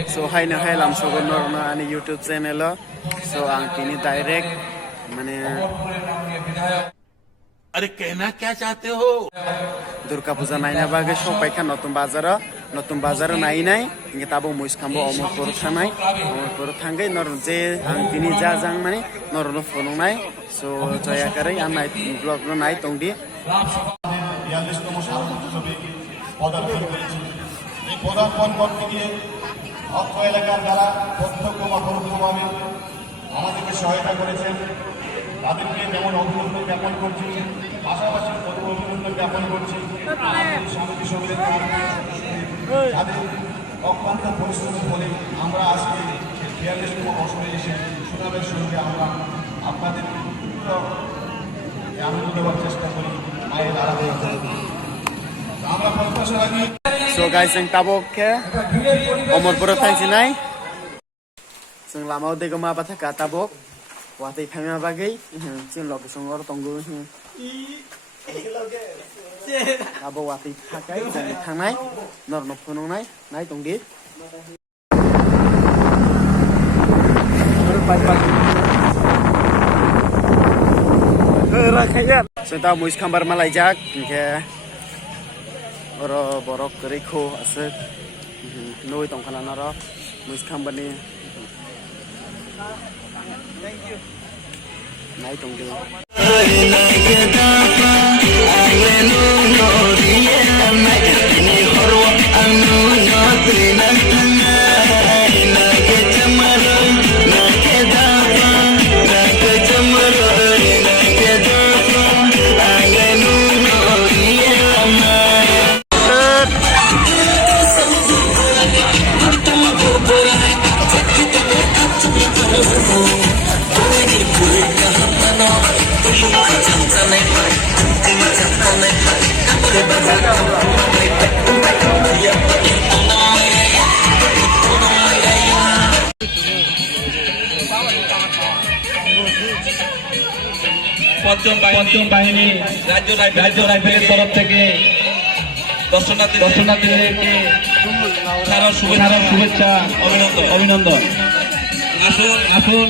So hai na hai lam sogon norna ani YouTube channel so ang tini direct mane अरे कहना क्या चाहते हो Durga Puja naina bage sopaika notun bazar nai nai inge tabo muiskambo Omorpur thanai Omorpur thangai nor je ang tini ja jang mane nor no phone nai so jaya karai ang nai blog no nai tongdi 42তম সাধারণ উৎসবে পদার্পণ করেছি। এই পদার্পণ করতে গিয়ে অত্র এলাকার যারা প্রত্যক্ষ বা পরোক্ষভাবে আমাদেরকে সহায়তা করেছেন তাদেরকে যেমন অভিনন্দন জ্ঞাপন করছি, পাশাপাশি অভিনন্দন জ্ঞাপন করছি সমিতি সমিতির তাদের অক্লান্ত পরিশ্রমের ফলে আমরা আজকে 42তম বছরে এসে সুনামের সঙ্গে আমরা আপনাদের আনন্দ দেওয়ার চেষ্টা করি মায়ের আরাধনা আমরা প্রত্যাশা রাখি। So guys ang tabok ke Omorpur thangi nai sing lamau de gama patha ka tabok watai phama bagai sing lok songor tonggu abo watai thakai thangnai nor no phunung nai nai tongdi so ta muis khambar malai jak ke oro borok rikho ase noi tongkhana naro muis khambani thank you nai tongdi পঞ্চম বাহিনী রাজ্য রাইফেলের তরফ থেকে দর্শনার্থীদেরকে শুভেচ্ছা অভিনন্দন। আসুন